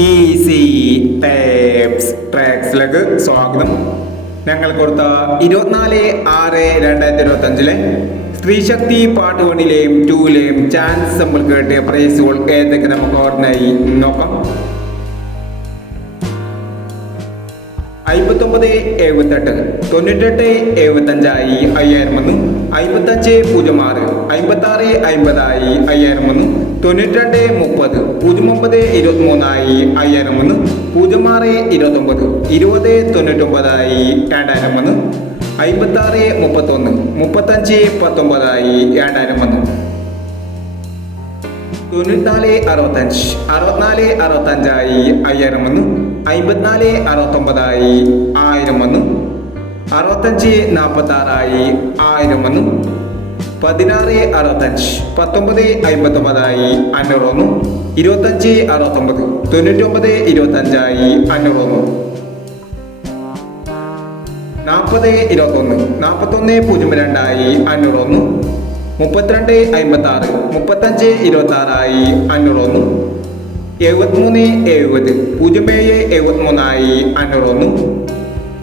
Easy tapes ട്രാക്സിലേക്ക് സ്വാഗതം. ഞങ്ങൾ കൊടുത്ത 24/6/2025 സ്ത്രീശക്തി പാർട്ട് 1ലെയും 2ലെയും ചാൻസ് നമ്മൾ കേട്ടിയ പ്രൈസുകൾ ഏതൊക്കെ നമുക്ക് ഓർമ്മയായി നോക്കാം. 59.78 98.75 5000 വന്നു. 55.06 56.50 5000 വന്നു. 92.30 09.23 5000 വന്നു. 06.29 20.99 2000 വന്നു. 56.31 35.19 2000 വന്നു. 94.65 64.65 5000 വന്നു. 54.69 1000 വന്നു. 65.46 1000 വന്നു. 16.65 19.59 500 വന്നു. 25.69 99.25 500 വന്നു. 40.21 41.02 500 വന്നു. 32.56 35.26 500 വന്നു. 73.70 07.73 500 വന്നു.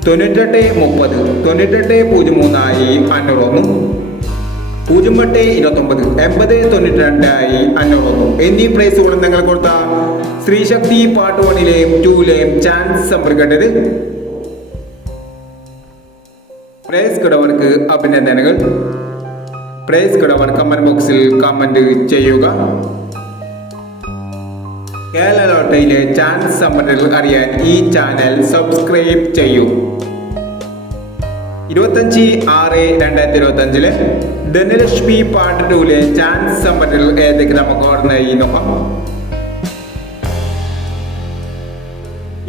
98.30 98.03 500 വന്നു. 08.29 80.92 500 വന്നു. എന്നീ പ്രൈസുകൾ നിങ്ങൾ കൊടുത്ത സ്ത്രീശക്തി പാർട്ട് 1ലെയും 2ലെയും ചാൻസ് സമ്പർക്കേണ്ടത്. പ്രൈസ് കിടവർക്ക് അഭിനന്ദനങ്ങൾ. പ്രൈസ് കിടവർ കമന്റ് ബോക്സിൽ കമന്റ് ചെയ്യുക. കേരള ലോട്ടറിയിലെ ചാൻസ് സമ്പന്നതകൾ അറിയാൻ ഈ ചാനൽ സബ്സ്ക്രൈബ് ചെയ്യൂ. 25/6/2025 ധനലക്ഷ്മി പാർട്ട് 2ലെ ചാൻസ് സമ്പന്നതകൾ ഏതൊക്കെ നമുക്ക് ഓർമ്മയായി നോക്കാം.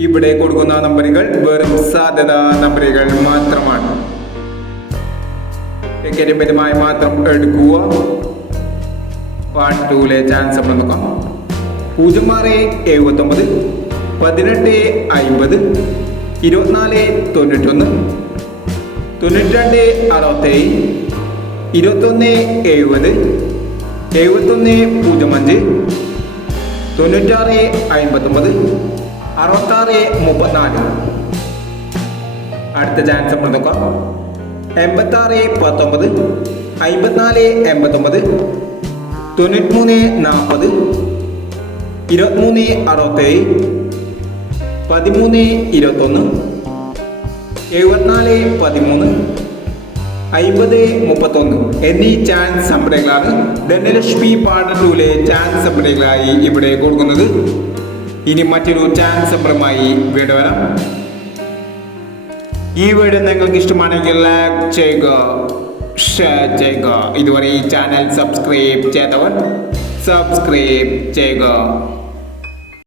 ഇവിടെ കൊടുക്കുന്ന നമ്പറുകൾ വെറും സാധ്യത നമ്പറുകൾ മാത്രമാണ്. ടിക്കറ്റ് പരമായി മാത്രം എടുക്കുക. പാർട്ട് 2ലെ ചാൻസ് സമ്പന്നത നോക്കാം. 06.79 18.50 24.91 92.67 21.70 71.05 96.59 66.34. അടുത്ത ചാൻസ് നമ്മൾ നോക്കാം. 86.19 54.89 93.40 23.67 13.21 74.13 50.31 എന്നീ ചാൻസ് സംഭരങ്ങളാണ് ധനലക്ഷ്മി പാർട്ട് 2ലെ ചാൻസ് സംഭരങ്ങളായി ഇവിടെ കൊടുക്കുന്നത്. ഇനി മറ്റൊരു ചാൻസ് സംഭരമായി വീണ്ടും വരാം. ഈ വീഡിയോ നിങ്ങൾക്ക് ഇഷ്ടമാണെങ്കിൽ ലൈക്ക് ചെയ്യുക, ഷെയർ ചെയ്യുക. ഇതുവരെ ഈ ചാനൽ സബ്സ്ക്രൈബ് ചെയ്തവർ സബ്സ്ക്രൈബ് ചെയ്യുക.